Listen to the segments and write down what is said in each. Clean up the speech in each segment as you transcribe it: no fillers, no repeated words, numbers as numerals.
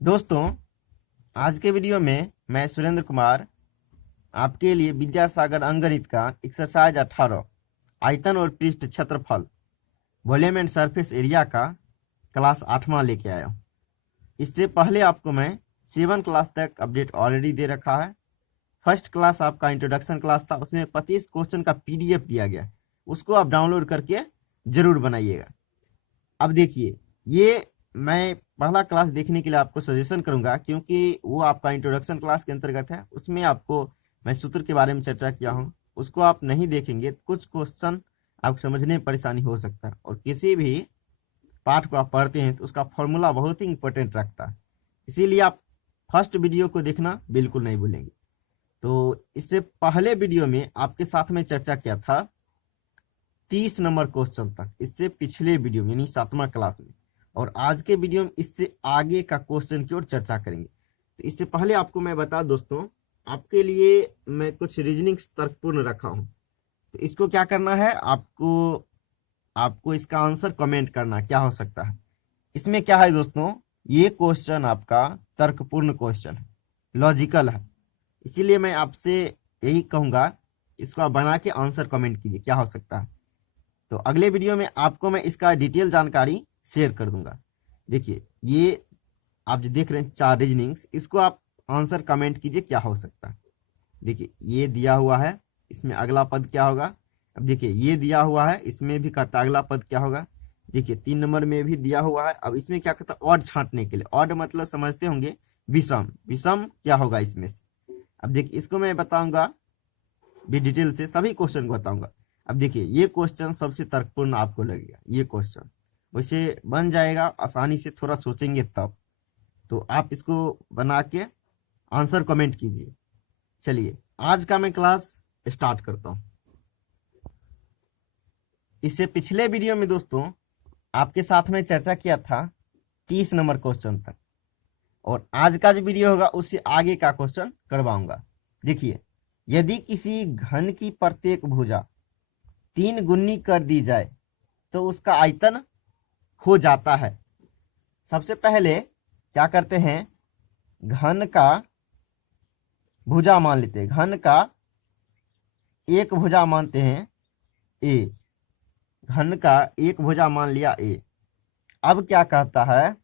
दोस्तों, आज के वीडियो में मैं सुरेंद्र कुमार आपके लिए विद्यासागर अंकगणित का एक्सरसाइज 18 आयतन और पृष्ठ क्षेत्रफल वॉल्यूम एंड सरफेस एरिया का क्लास 8वां लेके आया हूँ। इससे पहले आपको मैं 7 क्लास तक अपडेट ऑलरेडी दे रखा है। फर्स्ट क्लास आपका इंट्रोडक्शन क्लास था, उसमें 25 क्वेश्चन का पीडीएफ दिया गया, उसको आप डाउनलोड करके जरूर बनाइएगा। अब देखिए, ये मैं पहला क्लास देखने के लिए आपको सजेशन करूंगा, क्योंकि वो आपका इंट्रोडक्शन क्लास के अंतर्गत है। उसमें आपको मैं सूत्र के बारे में चर्चा किया हूँ, उसको आप नहीं देखेंगे कुछ क्वेश्चन आपको समझने में परेशानी हो सकता है। और किसी भी पाठ को आप पढ़ते हैं तो उसका फॉर्मूला बहुत ही इंपॉर्टेंट रखता है, इसीलिए आप फर्स्ट वीडियो को देखना बिल्कुल नहीं भूलेंगे। तो इससे पहले वीडियो में आपके साथ में चर्चा किया था 30 नंबर क्वेश्चन तक, इससे पिछले वीडियो में यानी 7वां क्लास में। और आज के वीडियो में इससे आगे का क्वेश्चन की ओर चर्चा करेंगे। तो इससे पहले आपको मैं बता दोस्तों, आपके लिए मैं कुछ रीजनिंग तर्कपूर्ण रखा हूं। तो इसको क्या करना है, आपको इसका आंसर कमेंट करना क्या हो सकता है। इसमें क्या है दोस्तों, ये क्वेश्चन आपका तर्कपूर्ण क्वेश्चन है, लॉजिकल है, इसीलिए मैं आपसे यही कहूंगा, इसको आप बना के आंसर कमेंट कीजिए क्या हो सकता है। तो अगले वीडियो में आपको मैं इसका डिटेल जानकारी शेयर कर दूंगा। देखिए, ये आप जो देख रहे हैं 4 रीजनिंग्स, इसको आप आंसर कमेंट कीजिए क्या हो सकता है। देखिए, ये दिया हुआ है, इसमें अगला पद क्या होगा। अब देखिए, ये दिया हुआ है, इसमें भी कहता अगला पद क्या होगा। देखिए, 3 नंबर में भी दिया हुआ है। अब इसमें क्या कहता है, ऑड छांटने के लिए। ऑड मतलब समझते होंगे विषम, विषम क्या होगा इसमें से। अब देखिए, इसको मैं बताऊंगा भी डिटेल से, सभी क्वेश्चन को बताऊंगा। अब देखिए, ये क्वेश्चन सबसे तर्कपूर्ण आपको लगेगा, ये क्वेश्चन वैसे बन जाएगा आसानी से, थोड़ा सोचेंगे तब। तो आप इसको बना के आंसर कमेंट कीजिए। चलिए, आज का मैं क्लास स्टार्ट करता हूं। इससे पिछले वीडियो में दोस्तों आपके साथ में चर्चा किया था 30 नंबर क्वेश्चन तक, और आज का जो वीडियो होगा उससे आगे का क्वेश्चन करवाऊंगा। देखिए, यदि किसी घन की प्रत्येक भुजा 3 गुनी कर दी जाए तो उसका आयतन हो जाता है। सबसे पहले क्या करते हैं, घन का भुजा मान लेते हैं, घन का एक भुजा मानते हैं ए, घन का एक भुजा मान लिया ए। अब क्या कहता है,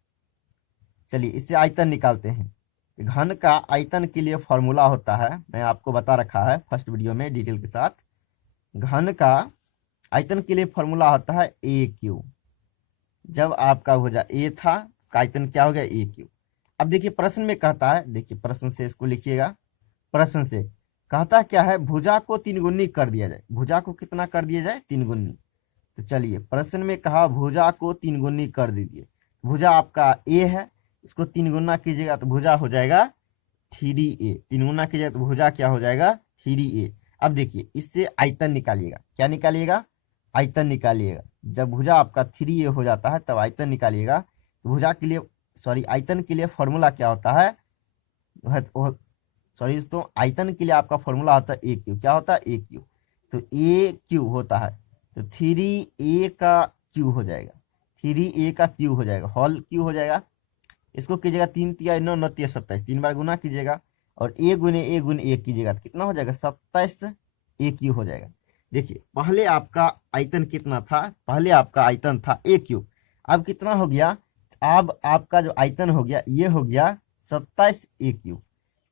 चलिए इससे आयतन निकालते हैं। घन का आयतन के लिए फॉर्मूला होता है, मैं आपको बता रखा है फर्स्ट वीडियो में डिटेल के साथ। घन का आयतन के लिए फॉर्मूला होता है ए क्यू। जब आपका भुजा ए था, उसका आयतन क्या हो गया, ए क्यू। अब देखिए, प्रश्न में कहता है, देखिए प्रश्न से इसको लिखिएगा। प्रश्न से कहता क्या है, भुजा को 3 गुनी कर दिया जाए। भुजा को कितना कर दिया जाए, 3 गुनी। तो चलिए, प्रश्न में कहा भुजा को 3 गुनी कर दीजिए। भुजा आपका ए है, इसको 3 गुना कीजिएगा तो भुजा हो जाएगा 3a। 3 गुना कीजिएगा तो भुजा क्या हो जाएगा, 3a। अब देखिए, इससे आयतन निकालिएगा। क्या निकालिएगा, आयतन निकालिएगा। जब भुजा आपका 3a हो जाता है तब आयतन निकालिएगा। तो भुजा के लिए, सॉरी, आयतन के लिए फॉर्मूला क्या होता है, सॉरी दोस्तों, आयतन के लिए आपका फॉर्मूला होता है ए क्यू। क्या होता है, ए क्यू। तो ए क्यू होता है, तो 3a का क्यू हो जाएगा, 3a का क्यू हो जाएगा, होल क्यू हो जाएगा। इसको कीजिएगा 3 तिया 9 9 तिया 27, 3 बार गुना कीजिएगा और ए गुने 1 कीजिएगा तो कितना हो जाएगा, 27 ए क्यू हो जाएगा। देखिए, पहले आपका आयतन कितना था, पहले आपका आयतन था ए क्यू। अब कितना हो गया, अब आपका जो आयतन हो गया ये हो गया 27 ए क्यू।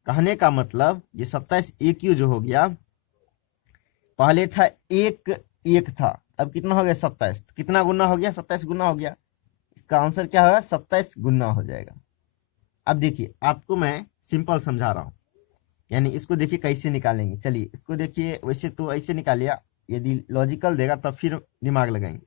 कहने का मतलब ये 27 ए क्यू जो हो गया, पहले था एक था, अब कितना हो गया 27, कितना गुना हो गया, 27 गुना हो गया। इसका आंसर क्या होगा, 27 गुना हो जाएगा। अब देखिए, आपको मैं सिंपल समझा रहा हूं, यानी इसको देखिए कैसे निकालेंगे। चलिए इसको देखिए, वैसे तो ऐसे निकालिए, यदि लॉजिकल देगा तब फिर दिमाग लगाएंगे।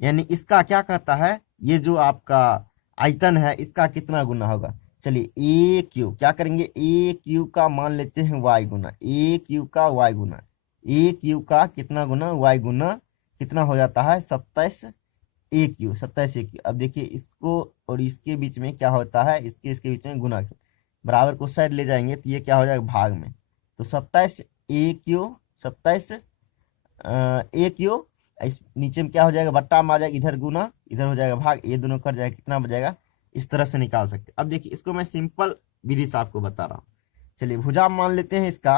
यानी इसका क्या कहता है, ये जो आपका आयतन है इसका कितना गुना होगा। चलिए, ए क्यू क्या करेंगे, ए क्यू का मान लेते हैं वाई गुना, ए क्यू का वाई गुना, ए क्यू का कितना गुना, वाई गुना, कितना हो जाता है 27 ए क्यू, 27 ए क्यू। अब देखिए, इसको और इसके बीच में क्या होता है, इसके बीच में गुना क्यू, बराबर को साइड ले जाएंगे तो ये क्या हो जाएगा, भाग में। तो 27 ए क्यू, 27 ए क्यू, इस नीचे में क्या हो जाएगा, बट्टा में आ जाएगा, इधर गुना, इधर हो जाएगा भाग, ये दोनों कर जाएगा, कितना बच जाएगा इस तरह से निकाल सकते। अब देखिए इसको मैं सिंपल विधि से आपको बता रहा हूँ। चलिए भुजा मान लेते हैं इसका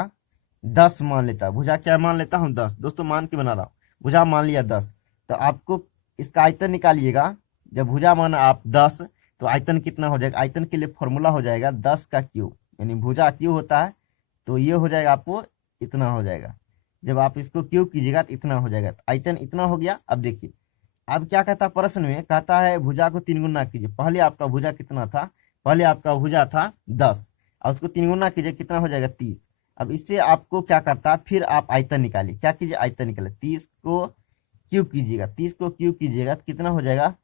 10 मान लेता है। भुजा क्या मान लेता हूँ 10, दोस्तों मान के बना रहा हूँ। भुजा मान लिया 10, तो आपको इसका आयतन निकालिएगा। जब भुजा माना आप 10 तो आयतन कितना हो जाएगा, आयतन के लिए फॉर्मूला हो जाएगा 10 का क्यूब, यानी भुजा क्यूब होता है तो ये हो जाएगा आपको इतना हो जाएगा। जब आप इसको क्यूब कीजिएगा तो इतना हो जाएगा, तो आयतन इतना हो गया। अब देखिए अब क्या कहता है प्रश्न में, कहता है भुजा को 3 गुना कीजिए। पहले आपका भुजा कितना था, पहले आपका भुजा था 10 और उसको 3 गुना कीजिए, कितना हो जाएगा 30। अब इससे आपको क्या करता है, फिर आप आयतन निकालिए। क्या कीजिए, आयतन निकालिए। 30 को क्यूब कीजिएगा, 30 को क्यूब कीजिएगा तो कितना हो जाएगा,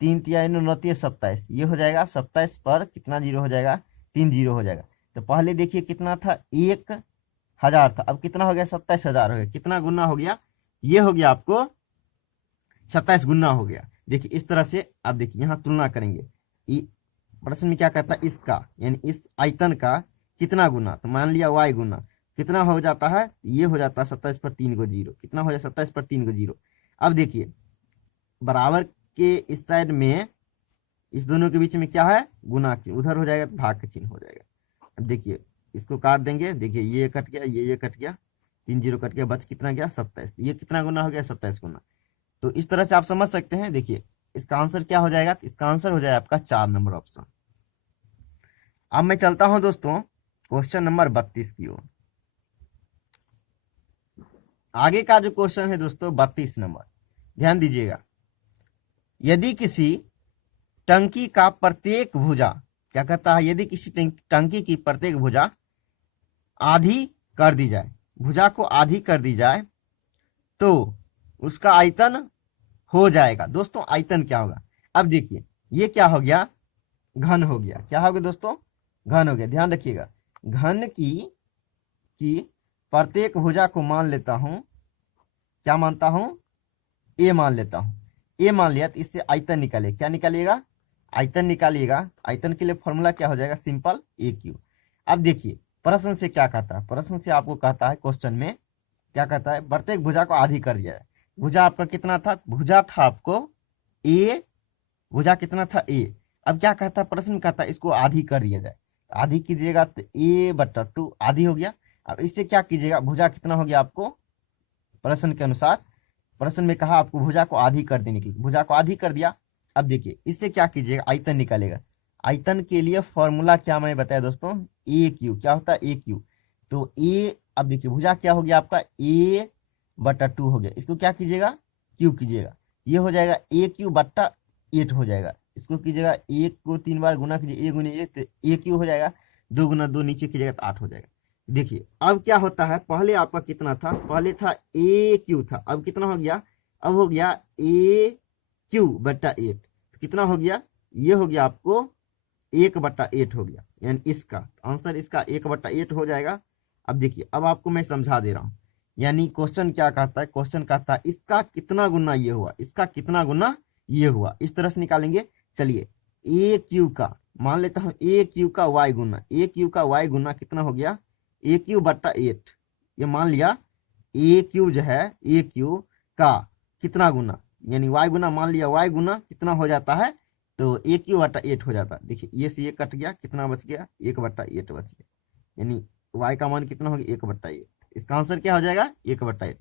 3 तिया 9 तिया 27, ये हो जाएगा 27 पर कितना जीरो हो जाएगा, 3 जीरो हो जाएगा। तो पहले देखिए कितना था 1000 था, अब कितना हो गया 27,000 हो गया। कितना गुना हो गया, ये हो गया आपको 27 गुना हो गया। देखिए इस तरह से आप देखिए यहाँ तुलना करेंगे। प्रश्न में क्या कहता है, इसका यानी इस आयतन का कितना गुना, तो मान लिया y गुना, कितना हो जाता है, ये हो जाता है 27 पर 3 को जीरो, कितना हो जाए 27 पर 3 को जीरो। अब देखिए बराबर के इस साइड में इस दोनों के बीच में क्या है, गुना चिन्ह, उधर हो जाएगा तो भाग का चिन्ह हो जाएगा। अब देखिए इसको काट देंगे, देखिए ये कट गया, ये कट गया, 3 जीरो कट गया, बच कितना गया 27। ये कितना गुना हो गया 27 गुना। तो इस तरह से आप समझ सकते हैं। देखिए इसका आंसर क्या हो जाएगा, इसका आंसर हो जाएगा आपका 4 नंबर ऑप्शन। अब मैं चलता हूं दोस्तों क्वेश्चन नंबर 32 की ओर। आगे का जो क्वेश्चन है दोस्तों 32 नंबर, ध्यान दीजिएगा। यदि किसी टंकी का प्रत्येक भुजा, क्या कहता है, यदि किसी टंकी की प्रत्येक भुजा आधी कर दी जाए, भुजा को आधी कर दी जाए तो उसका आयतन हो जाएगा। दोस्तों आयतन क्या होगा, अब देखिए ये क्या हो गया, घन हो गया। क्या हो गया दोस्तों, घन हो गया। ध्यान रखिएगा, घन की प्रत्येक भुजा को मान लेता हूं, क्या मानता हूं, ए मान लेता हूं। ए मान लिया तो इससे आयतन निकालिए। क्या निकालिएगा, आयतन निकालिएगा। आयतन के लिए फॉर्मूला क्या हो जाएगा, सिंपल ए क्यू। अब देखिए प्रश्न से क्या कहता है, प्रश्न से आपको कहता है, क्वेश्चन में क्या कहता है, प्रत्येक भुजा को आधी कर दिया है। भुजा आपका कितना था, भुजा था आपको ए, भुजा कितना था ए। अब क्या कहता है प्रश्न में, कहता है इसको आधी कर दिया जाए। आधी कीजिएगा तो a/2 आधी हो गया। अब इससे क्या कीजिएगा, भुजा कितना हो गया आपको, प्रश्न के अनुसार, प्रश्न में कहा आपको भुजा को आधी कर देने की, भुजा को आधी कर दिया। अब देखिए इससे क्या कीजिएगा, आयतन निकालेगा। आयतन के लिए फॉर्मूला क्या मैंने बताया दोस्तों, ए क्यू। क्या होता है, ए क्यू। तो ए, अब देखिए भुजा क्या हो गया आपका a/2 हो गया। इसको क्या कीजिएगा, क्यू कीजिएगा, ये हो जाएगा a/8 हो जाएगा। इसको कीजिएगा, 1 को 3 बार गुना कीजिए, a गुने 1 तो a क्यू हो जाएगा, 2 गुना 2 नीचे कीजिएगा तो 8 हो जाएगा। देखिए अब क्या होता है, पहले आपका कितना था, पहले था ए क्यू था, अब कितना हो गया, अब हो गया a/8। कितना हो गया, ये हो गया आपको 1/8 हो गया, यानी इसका आंसर इसका 1/8 हो जाएगा। अब देखिए अब आपको मैं समझा दे रहा हूं, यानी क्वेश्चन क्या कहता है, क्वेश्चन कहता है इसका कितना गुना ये हुआ, इसका कितना गुना ये हुआ, इस तरह से निकालेंगे। चलिए ए क्यू का मान लेता हूं, ए क्यू का वाई गुना, ए क्यू का वाई गुना कितना हो गया, a/8। ये मान लिया ए क्यू जो है, ए क्यू का कितना गुना, यानी वाई गुना, मान लिया वाई गुना कितना हो जाता है, तो a/8 हो जाता है। देखिए ये से ये कट गया, कितना बच गया, 1/8 बच गया, यानी y का मान कितना हो गया, 1/8। इसका आंसर क्या हो जाएगा, 1/8।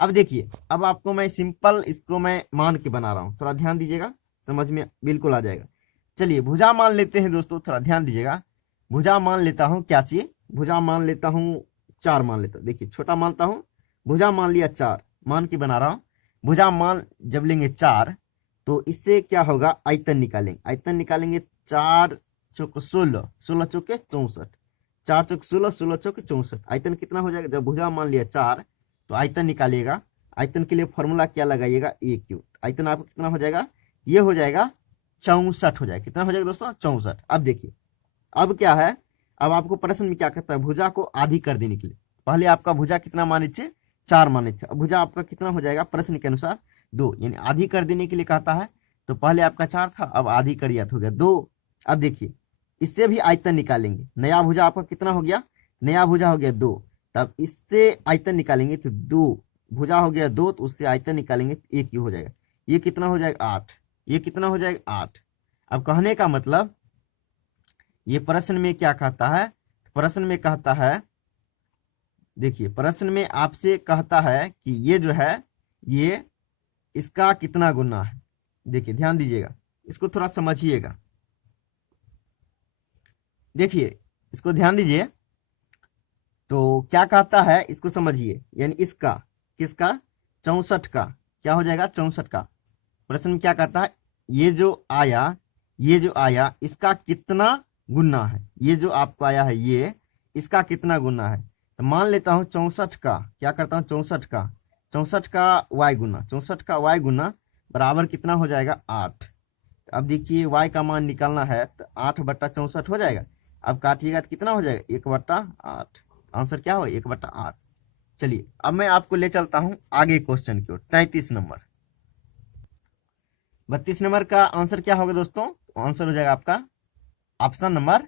अब देखिए अब आपको मैं सिंपल इसको मैं मान के बना रहा हूं, थोड़ा ध्यान दीजिएगा, समझ में बिल्कुल आ जाएगा। चलिए भुजा मान लेते हैं दोस्तों, थोड़ा ध्यान दीजिएगा। भुजा मान लेता हूं, क्या चाहिए, भुजा मान लेता हूं 4 मान लेता हूं। देखिए छोटा मानता हूं, भुजा मान लिया 4, मान के बना रहा हूं। भुजा मान जब लेंगे 4 तो इससे क्या होगा, आयतन निकालेंगे। आयतन निकालेंगे, 4 चौक 16, 16 चौके 64, 4 चौक 16, 16 चौके 64। आयतन कितना हो जाएगा, जब भुजा मान लिया 4 तो आयतन निकालिएगा। आयतन के लिए फॉर्मूला क्या लगाइएगा, ए क्यू। आयतन आपको कितना हो जाएगा, ये हो जाएगा 64 हो जाएगा। कितना हो जाएगा दोस्तों, 64। अब देखिए अब क्या है, अब आपको प्रश्न में क्या कहता है, भुजा को आधी कर देने के लिए, पहले आपका भुजा कितना माने थे, 4 माने थे, अब भुजा आपका कितना हो जाएगा प्रश्न के अनुसार 2, यानी आधी कर देने के लिए कहता है। तो पहले आपका 4 था, अब आधी कर दिया तो हो गया 2। अब देखिए इससे भी आयतन निकालेंगे। नया भुजा आपका कितना हो गया, नया भुजा हो गया 2, तब इससे आयतन निकालेंगे तो 2 भुजा हो गया 2, तो उससे आयतन निकालेंगे तो 1 हो जाएगा। ये कितना हो जाएगा 8, ये कितना हो जाएगा 8। अब कहने का मतलब ये प्रश्न में क्या कहता है, प्रश्न में कहता है, देखिए प्रश्न में आपसे कहता है कि ये जो है ये इसका कितना गुना है। देखिए ध्यान दीजिएगा, इसको थोड़ा समझिएगा। देखिए इसको ध्यान दीजिए, तो क्या कहता है इसको समझिए, यानी इसका, किसका, 64 का क्या हो जाएगा, 64 का। प्रश्न में क्या कहता है, ये जो आया इसका कितना गुना है, ये जो आपको आया है ये इसका कितना गुना है। तो मान लेता हूं 64 का, क्या करता हूं 64 का y गुना, 64 का y गुना बराबर कितना हो जाएगा 8। अब देखिए y का मान निकालना है तो 8/64 हो जाएगा। अब काटिएगा तो कितना हो जाएगा 1/8। आंसर क्या हो 1/8। चलिए अब मैं आपको ले चलता हूं आगे क्वेश्चन की ओर। 33 नंबर, 32 नंबर का आंसर क्या होगा दोस्तों, आंसर हो जाएगा आपका ऑप्शन नंबर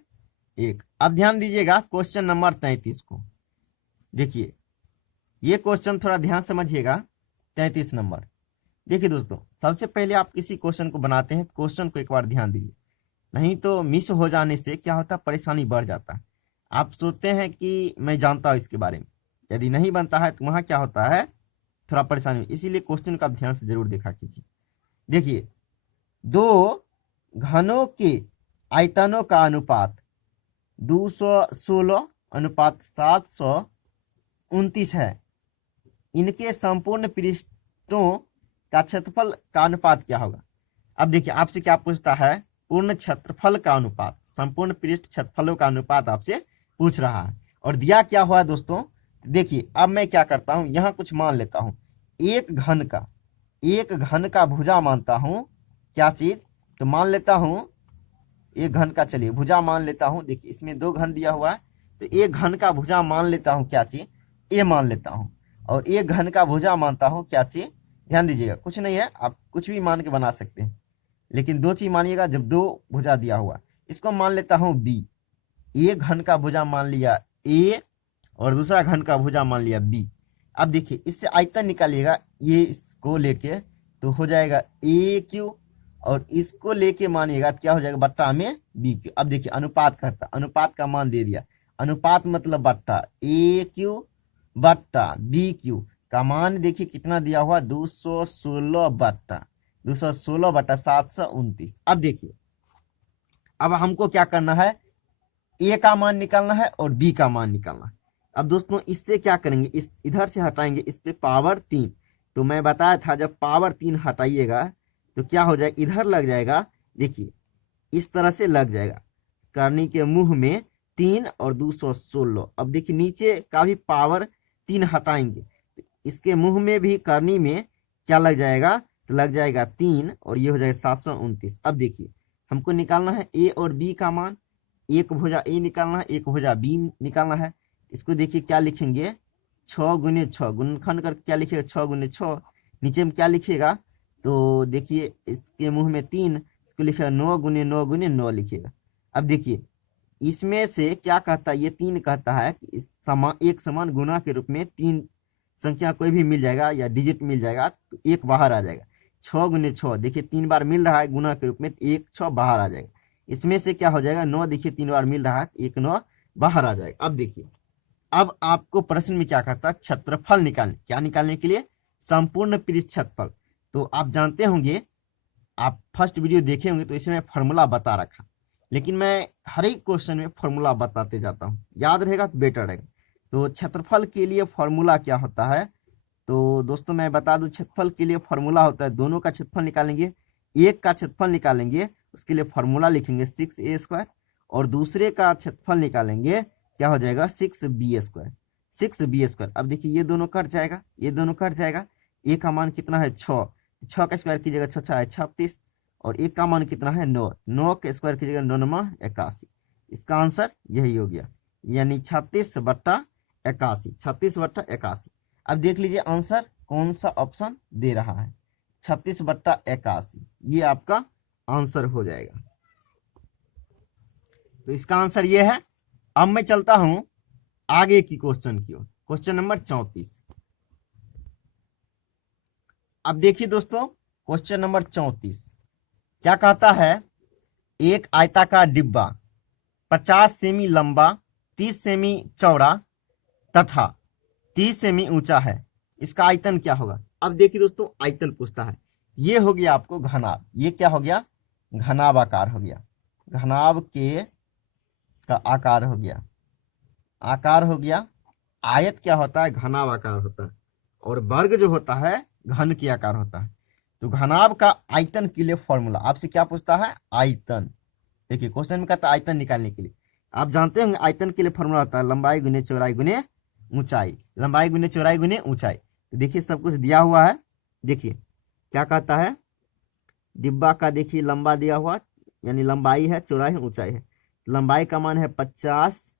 1। अब ध्यान दीजिएगा क्वेश्चन नंबर 33 को। देखिए ये क्वेश्चन थोड़ा ध्यान समझिएगा। 33 नंबर, देखिए दोस्तों सबसे पहले आप किसी क्वेश्चन को बनाते हैं, क्वेश्चन को एक बार ध्यान दीजिए, नहीं तो मिस हो जाने से क्या होता है, परेशानी बढ़ जाता है। आप सोचते हैं कि मैं जानता हूं इसके बारे में, यदि नहीं बनता है तो वहां क्या होता है, थोड़ा परेशानी। इसीलिए क्वेश्चन का ध्यान से जरूर देखा कीजिए। देखिए दो घनों के आयतनों का अनुपात 216:729 है, इनके संपूर्ण पृष्ठों का क्षेत्रफल का अनुपात क्या होगा। अब देखिए आपसे क्या पूछता है, पूर्ण क्षेत्रफल का अनुपात, संपूर्ण पृष्ठ क्षेत्रफलों का अनुपात आपसे पूछ रहा है, और दिया क्या हुआ है दोस्तों। देखिए अब मैं क्या करता हूं, यहां कुछ मान लेता हूं, एक घन का भुजा मानता हूं, क्या चीज, तो मान लेता हूं एक घन का, चलिए भुजा मान लेता हूं। देखिए इसमें 2 घन दिया हुआ है, तो एक घन का भुजा मान लेता हूं, क्या चीज, ए मान लेता हूं, और एक घन का भुजा मानता हूं, क्या चीज, ध्यान दीजिएगा कुछ नहीं है, आप कुछ भी मान के बना सकते हैं, लेकिन 2 चीज मानिएगा। जब 2 भुजा दिया हुआ, इसको मान लेता हूं बी, एक घन का भुजा मान लिया ए और दूसरा घन का भुजा मान लिया बी। अब देखिए इससे आयतन निकालिएगा, ये इसको लेके तो हो जाएगा ए क्यू, और इसको लेके मानिएगा क्या हो जाएगा, बट्टा में बी क्यू। अब देखिए अनुपात करता, अनुपात का मान दे दिया, अनुपात मतलब बट्टा ए क्यू बट्टा बी क्यू का मान देखिए कितना दिया हुआ, 216/729। अब देखिए अब हमको क्या करना है, ए का मान निकालना है और बी का मान निकालना है। अब दोस्तों इससे क्या करेंगे, इस इधर से हटाएंगे, इस पे पावर 3, तो मैं बताया था जब पावर 3 हटाइएगा तो क्या हो जाएगा, इधर लग जाएगा, देखिए इस तरह से लग जाएगा, करनी के मुंह में 3 और 216। अब देखिए नीचे का भी पावर 3 हटाएंगे, तो इसके मुंह में भी करनी में क्या लग जाएगा, तो लग जाएगा 3 और ये हो जाएगा 729। अब देखिए हमको निकालना है ए और बी का मान, एक भुजा ए निकालना है, एक भुजा बी निकालना है। इसको देखिए क्या लिखेंगे, 6×6 गुणनखंड कर क्या लिखिएगा, 6×6, नीचे में क्या लिखिएगा, तो देखिए इसके मुंह में 3, इसको लिखिएगा 9×9×9 लिखिएगा। अब देखिए इसमें से क्या कहता है, ये 3 कहता है कि इस एक समान गुना के रूप में 3 संख्या कोई भी मिल जाएगा या डिजिट मिल जाएगा तो एक बाहर आ जाएगा। 6×6 देखिए 3 बार मिल रहा है गुना के रूप में, 1 6 बाहर आ जाएगा। इसमें से क्या हो जाएगा, 9 देखिए 3 बार मिल रहा है, 1 9 बाहर आ जाएगा। अब देखिए अब आपको प्रश्न में क्या कहता है, क्षेत्रफल निकालने, क्या निकालने के लिए, संपूर्ण पृष्ठ क्षेत्रफल। तो आप जानते होंगे, आप फर्स्ट वीडियो देखे होंगे तो इसमें फॉर्मूला बता रखा, लेकिन मैं हर एक क्वेश्चन में फॉर्मूला बताते जाता हूँ, याद रहेगा तो बेटर रहेगा। तो क्षेत्रफल के लिए फॉर्मूला क्या होता है, तो दोस्तों मैं बता दूं, क्षेत्रफल के लिए फॉर्मूला होता है, दोनों का क्षेत्रफल निकालेंगे, एक का क्षेत्रफल निकालेंगे उसके लिए फॉर्मूला लिखेंगे 6a², और दूसरे का क्षेत्रफल निकालेंगे क्या हो जाएगा 6b², 6b²। अब देखिए ये दोनों कट जाएगा, ये दोनों कट जाएगा, ए का मान कितना है 6, 6 का स्क्वायर कीजिएगा 6 6 है 36, और एक का मान कितना है 9, 9 के स्क्वायर कीजिएगा 9 9 81। इसका आंसर यही हो गया, यानी 36/81, 36/81। अब देख लीजिए आंसर कौन सा ऑप्शन दे रहा है, 36/81, ये आपका आंसर हो जाएगा। तो इसका आंसर ये है। अब मैं चलता हूं आगे की क्वेश्चन की ओर, क्वेश्चन नंबर 34। अब देखिए दोस्तों क्वेश्चन नंबर 34 क्या कहता है, एक आयताकार डिब्बा 50 सेमी लंबा, 30 सेमी चौड़ा तथा 30 सेमी ऊंचा है, इसका आयतन क्या होगा। अब देखिए दोस्तों, आयतन पूछता है। ये हो गया आपको घनाभ, ये क्या हो गया, घनाभ आकार हो गया, घनाभ के का आकार हो गया, आकार हो गया। आयत क्या होता है, घनाभ आकार होता है, और वर्ग जो होता है घन के आकार होता है। तो घनाभ का आयतन के लिए फॉर्मूला आपसे क्या पूछता है, आयतन। देखिए क्वेश्चन में कहता है आयतन निकालने के लिए, आप जानते होंगे आयतन के लिए फॉर्मूला होता है लंबाई गुने चौड़ाई गुने ऊंचाई, लंबाई गुने चौड़ाई गुने ऊंचाई। तो देखिए सब कुछ दिया हुआ है। देखिए क्या कहता है, डिब्बा का देखिए लंबा दिया हुआ, यानी लंबाई है, चौड़ाई है, ऊंचाई है। लंबाई का मान है 50,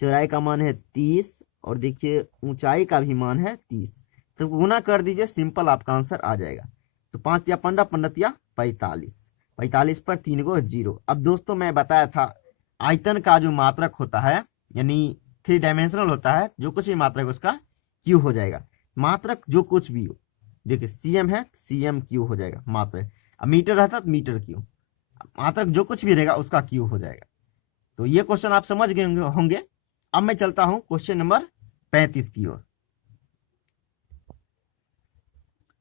चौड़ाई का मान है 30, और देखिए ऊंचाई का भी मान है 30। सबको गुना कर दीजिए, सिंपल आपका आंसर आ जाएगा। तो 5 या 15, 15 या 45, 45 पर 3 को 0। अब दोस्तों मैं बताया था आयतन का जो मात्रक होता है, यानी 3 डायमेंशनल होता है, जो कुछ भी मात्रक उसका क्यू हो जाएगा। मात्रक जो कुछ भी हो, देखिए सीएम है सीएम क्यू हो जाएगा मात्रक, अब मीटर रहता तो मीटर क्यू, मात्रक जो कुछ भी रहेगा उसका क्यू हो जाएगा। तो ये क्वेश्चन आप समझ गए होंगे। अब मैं चलता हूं क्वेश्चन नंबर 35 की ओर।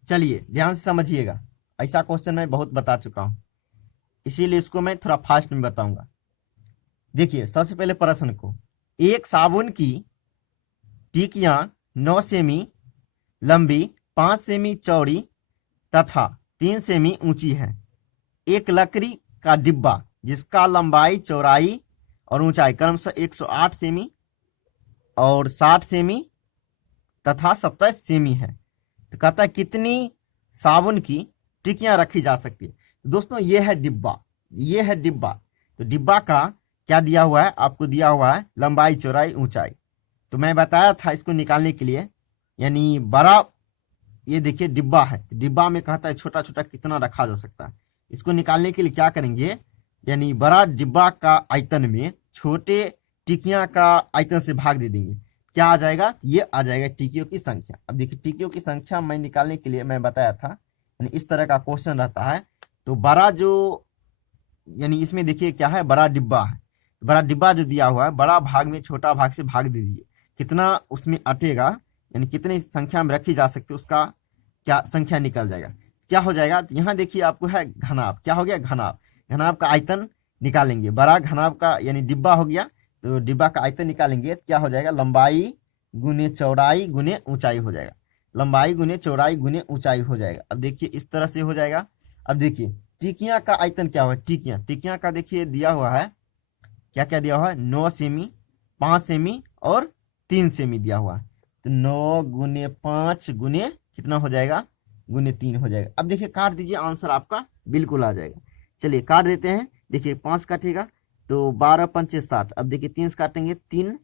चलिए ध्यान से समझिएगा, ऐसा क्वेश्चन मैं बहुत बता चुका हूं, इसीलिए इसको मैं थोड़ा फास्ट में बताऊंगा। देखिए सबसे पहले प्रश्न को, एक साबुन की टिकियां 9 सेमी लंबी, 5 सेमी चौड़ी तथा 3 सेमी ऊंची है। एक लकड़ी का डिब्बा जिसका लंबाई चौड़ाई और ऊंचाई क्रमशः 108 सेमी और 60 सेमी तथा 27 सेमी है। तो कहता है कितनी साबुन की टिकियां रखी जा सकती है। दोस्तों ये है डिब्बा, ये है डिब्बा। तो डिब्बा का क्या दिया हुआ है, आपको दिया हुआ है लंबाई चौड़ाई ऊंचाई। तो मैं बताया था इसको निकालने के लिए, यानी बड़ा, ये देखिए डिब्बा है, डिब्बा में कहता है छोटा छोटा कितना रखा जा सकता है। इसको निकालने के लिए क्या करेंगे, यानी बड़ा डिब्बा का आयतन में छोटे टिकियां का आयतन से भाग दे देंगे, क्या आ जाएगा, ये आ जाएगा टिकियों की संख्या। अब देखिए टिकियों की संख्या मैं निकालने के लिए मैं बताया था, यानी इस तरह का क्वेश्चन रहता है। तो बड़ा जो, यानी इसमें देखिए क्या है, बड़ा डिब्बा है, बड़ा डिब्बा जो दिया हुआ है, बड़ा भाग में छोटा भाग से भाग दे दीजिए, कितना उसमें अटेगा, यानी कितनी संख्या में रखी जा सकती है उसका क्या संख्या निकल जाएगा, क्या हो जाएगा। तो यहाँ देखिए आपको है घनाभ, क्या हो गया, घनाभ, घनाभ का आयतन निकालेंगे, बड़ा घनाभ का यानी डिब्बा हो गया, तो डिब्बा का आयतन निकालेंगे, क्या हो जाएगा, लंबाई गुने चौड़ाई गुने ऊंचाई हो जाएगा, लंबाई गुने चौड़ाई गुने ऊंचाई हो जाएगा। अब देखिए इस तरह से हो जाएगा। अब देखिए टिकियां का आयतन क्या हुआ, टिकियां, टिकियां का देखिए दिया हुआ है, क्या क्या दिया हुआ है, 9 सेमी, 5 सेमी और 3 सेमी दिया हुआ है। तो 9 गुने 5 गुने कितना हो जाएगा, गुने 3 हो जाएगा। अब देखिए काट दीजिए, आंसर आपका बिल्कुल आ जाएगा। चलिए काट देते हैं, देखिए 5 काटेगा तो 12 पंचे 60। अब देखिए 3 से काटेंगे, 3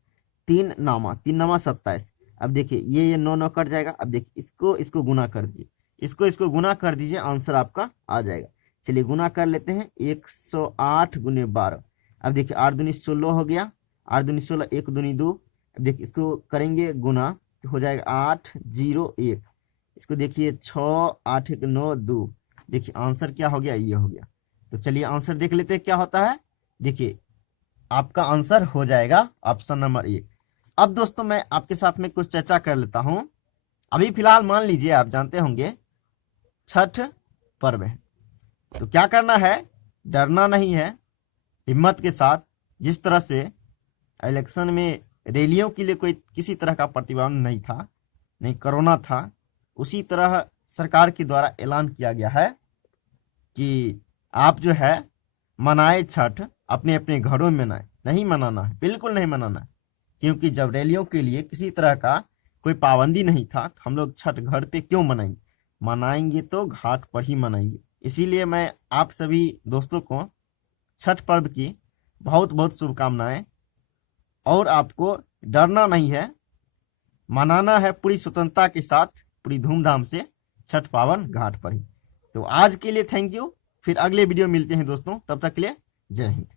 3 नामा 3 नामा 27। अब देखिए ये 9 9 कट जाएगा। अब देखिए इसको गुना कर दीजिए, इसको गुना कर दीजिए, आंसर आपका आ जाएगा। चलिए गुना कर लेते हैं, 108 गुने 12। अब देखिए 8 दूनी 16 हो गया, 8 दूनी 16, 1 दूनी 2। अब देखिए इसको करेंगे गुना तो हो जाएगा 8 0 1। इसको देखिए 6 8 1 9 2। देखिए आंसर क्या हो गया, ये हो गया। तो चलिए आंसर देख लेते हैं क्या होता है। देखिए आपका आंसर हो जाएगा ऑप्शन नंबर 1। अब दोस्तों मैं आपके साथ में कुछ चर्चा कर लेता हूं। अभी फिलहाल मान लीजिए आप जानते होंगे छठ पर्व है, तो क्या करना है, डरना नहीं है, हिम्मत के साथ, जिस तरह से इलेक्शन में रैलियों के लिए कोई किसी तरह का प्रतिबंध नहीं था, नहीं कोरोना था, उसी तरह सरकार के द्वारा ऐलान किया गया है कि आप जो है मनाए छठ, अपने अपने घरों में मनाए, नहीं मनाना है, बिल्कुल नहीं मनाना है। क्योंकि जब रैलियों के लिए किसी तरह का कोई पाबंदी नहीं था, तो हम लोग छठ घर पे क्यों मनाएंगे, मनाएंगे तो घाट पर ही मनाएंगे। इसीलिए मैं आप सभी दोस्तों को छठ पर्व की बहुत बहुत शुभकामनाएं, और आपको डरना नहीं है, मनाना है पूरी स्वतंत्रता के साथ, पूरी धूमधाम से छठ पावन घाट पर ही। तो आज के लिए थैंक यू, फिर अगले वीडियो मिलते हैं दोस्तों, तब तक के लिए जय हिंद।